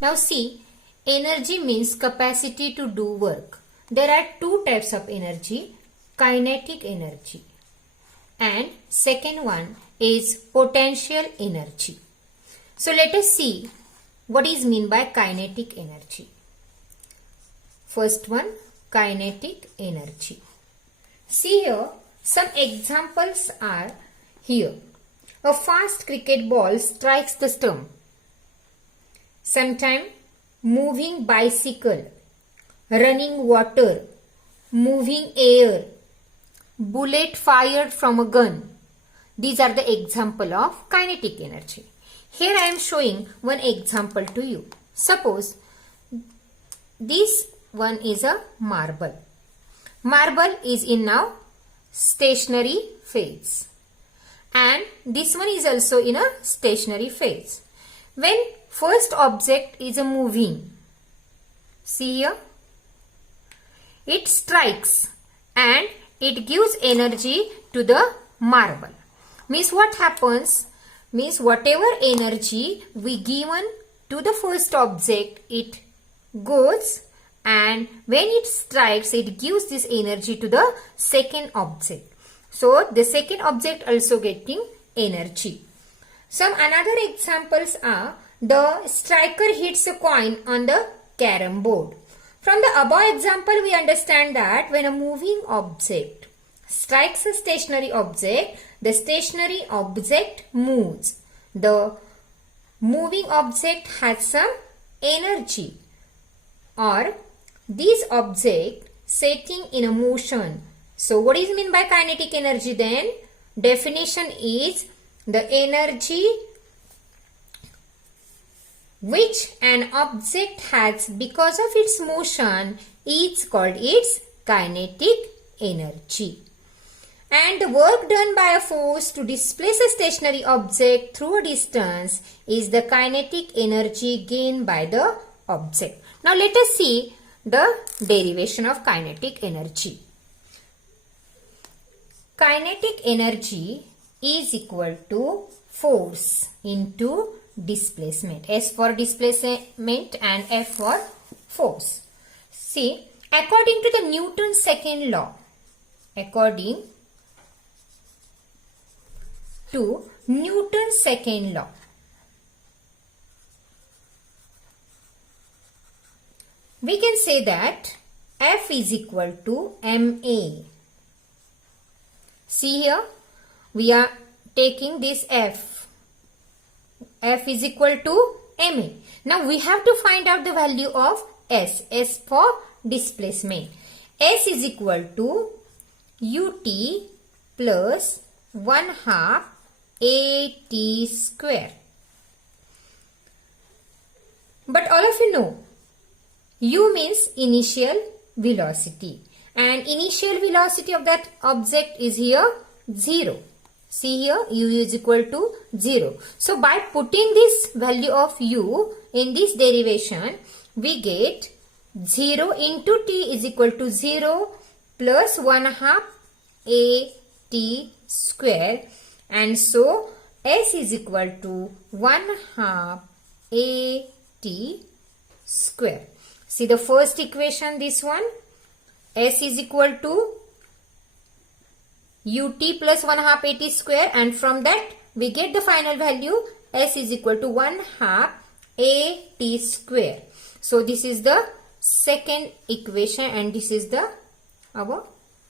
Now see, energy means capacity to do work. There are two types of energy, kinetic energy and second one is potential energy. So let us see what is meant by kinetic energy. First one, kinetic energy. See here, some examples are here. A fast cricket ball strikes the stump. Sometime moving bicycle, running water, moving air, bullet fired from a gun. These are the example of kinetic energy. Here I am showing one example to you. Suppose this one is a marble. Marble is in now stationary phase. And this one is also in a stationary phase. When first object is a moving, see here, it strikes and it gives energy to the marble. Means what happens? Means whatever energy we given to the first object, it goes, and when it strikes, it gives this energy to the second object. So the second object also getting energy. Some another examples are the striker hits a coin on the carom board. From the above example, we understand that when a moving object strikes a stationary object, the stationary object moves. The moving object has some energy, or this object setting in a motion. So what is meant by kinetic energy then? Definition is the energy which an object has because of its motion is called its kinetic energy. And the work done by a force to displace a stationary object through a distance is the kinetic energy gained by the object. Now let us see the derivation of kinetic energy. Kinetic energy is equal to force into displacement. S for displacement and F for force. See, according to the Newton's second law, according to Newton's second law, we can say that F is equal to ma. See here, we are taking this F. F is equal to ma. Now we have to find out the value of S. S for displacement. S is equal to ut plus 1/2 at square. But all of you know, u means initial velocity, and initial velocity of that object is here 0. See here, u is equal to 0. So by putting this value of u in this derivation, we get 0 into t is equal to 0 plus 1/2 at square, and so S is equal to 1/2 at square. See the first equation, this one, S is equal to ut plus 1/2 at square, and from that we get the final value S is equal to 1/2 at square. So this is the second equation and this is the our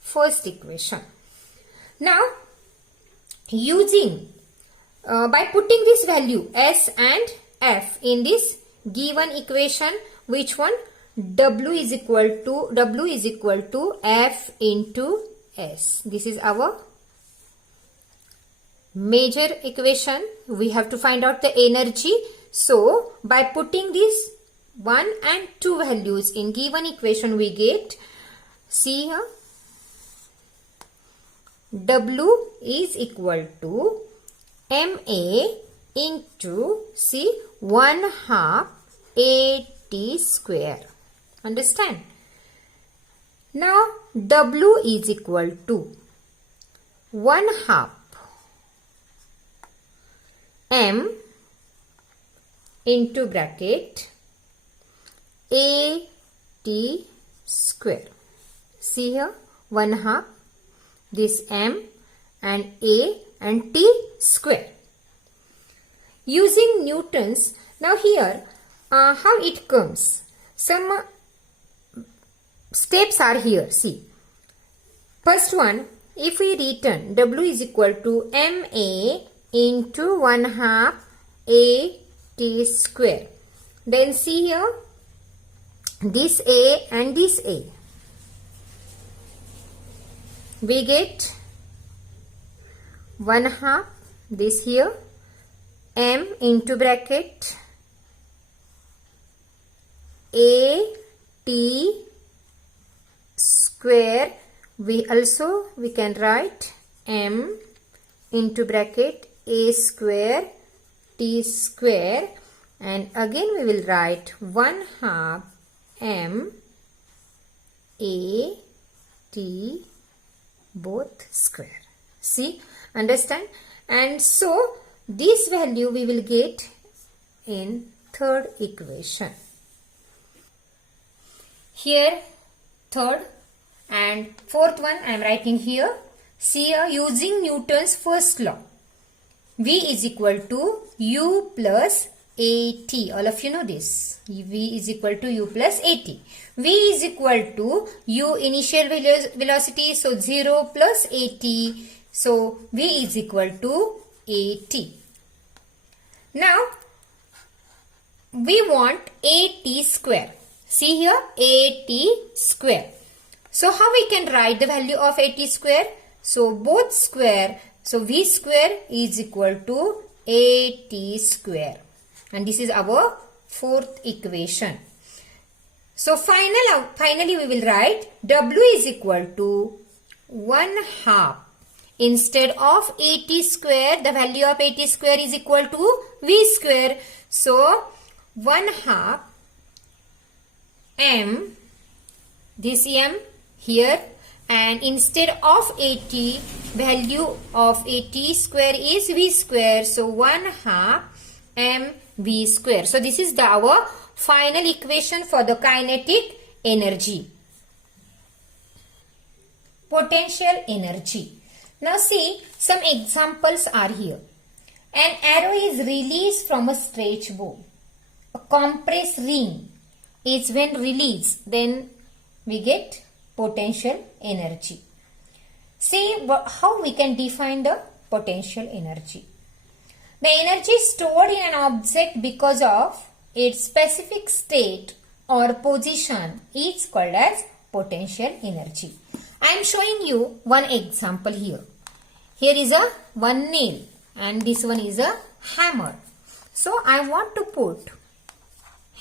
first equation. Now using by putting this value S and F in this given equation, which one? W is equal to F into S. This is our major equation. We have to find out the energy. So by putting these 1 and 2 values in given equation, we get, see here, W is equal to ma into, see, 1/2 at square. Understand? Now W is equal to 1/2 m into bracket AT square. See here, 1/2 this M and A and T square. Using Newton's, now here how it comes, some steps are here. See, first one, if we written W is equal to MA into 1/2 AT square, then see here, this A and this A, we get 1/2 this here, M into bracket AT square. We can write M into bracket A square T square, and again we will write 1/2 M A T both square. See, understand? And so this value we will get in third equation. Here third and fourth one I am writing here. See here, using Newton's first law, V is equal to U plus AT. All of you know this. V is equal to U plus AT. V is equal to U initial velocity, so 0 plus AT. So V is equal to AT. Now we want AT square. See here, AT square. So how we can write the value of AT square? So both square, so V square is equal to AT square. And this is our fourth equation. So finally we will write W is equal to 1/2. Instead of AT square, the value of AT square is equal to V square. So 1/2 M, this M here, and instead of AT, value of AT square is V square. So 1/2 mv square. So this is our final equation for the kinetic energy. Potential energy. Now see, some examples are here. An arrow is released from a stretch bow. A compressed ring is when released, then we get potential energy. See how we can define the potential energy. The energy stored in an object because of its specific state or position is called as potential energy. I am showing you one example here. Here is a one nail and this one is a hammer. So I want to put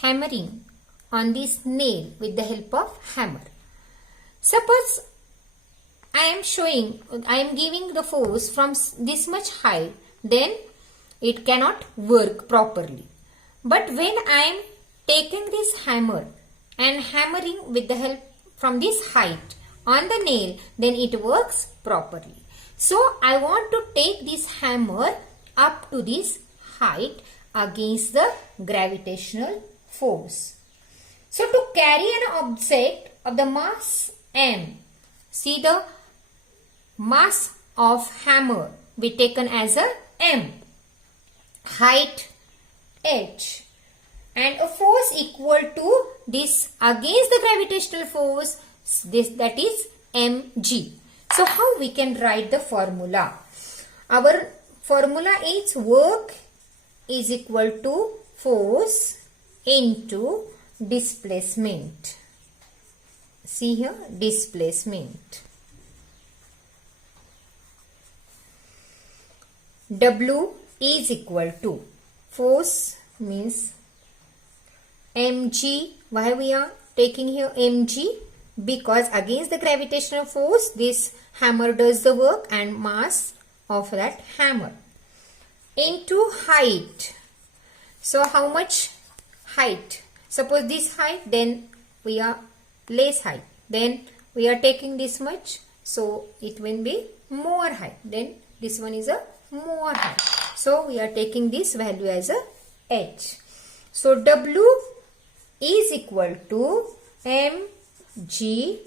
hammering on this nail with the help of hammer. Suppose I am giving the force from this much height, then it cannot work properly. But when I am taking this hammer and hammering with the help from this height on the nail, then it works properly. So I want to take this hammer up to this height against the gravitational force. So to carry an object of the mass m, see the mass of hammer be taken as a m, height h, and a force equal to this against the gravitational force, that is mg. So how we can write the formula? Our formula is work is equal to force into displacement. See here, displacement. W is equal to force means mg. Why we are taking here mg? Because against the gravitational force this hammer does the work and mass of that hammer into height. So how much height? Suppose this height, then we are less height, then we are taking this much, so it will be more height, then this one is a more height, so we are taking this value as a h. So W is equal to mgh.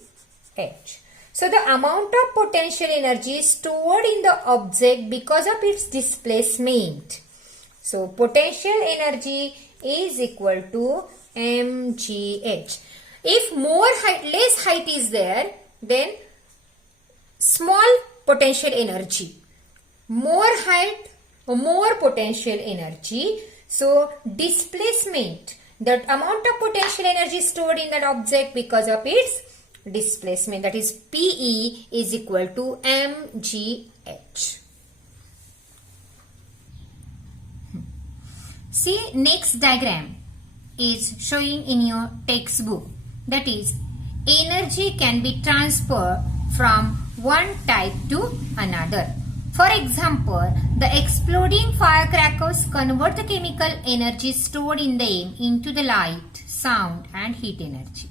So the amount of potential energy stored in the object because of its displacement. So potential energy is equal to mgh. If less height is there, then small potential energy. More height, more potential energy. So displacement, that amount of potential energy stored in that object because of its displacement, that is PE is equal to mgh. See, next diagram is showing in your textbook, that is energy can be transferred from one type to another. For example, the exploding firecrackers convert the chemical energy stored in them into the light, sound and heat energy.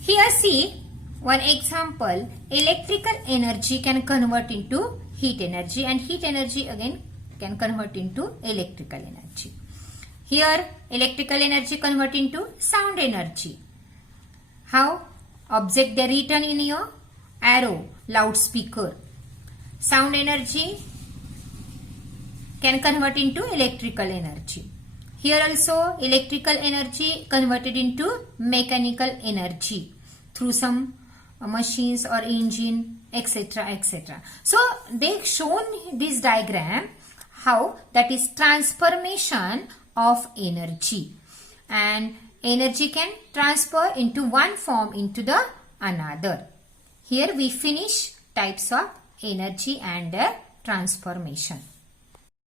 Here see one example, electrical energy can convert into heat energy and heat energy again can convert into electrical energy. Here electrical energy convert into sound energy. How? Object they written in your arrow, loudspeaker. Sound energy can convert into electrical energy. Here also electrical energy converted into mechanical energy through some machines or engine, etc., etc. So they shown this diagram how that is transformation of energy, and energy can transfer into one form into the another. Here we finish types of energy and their transformation.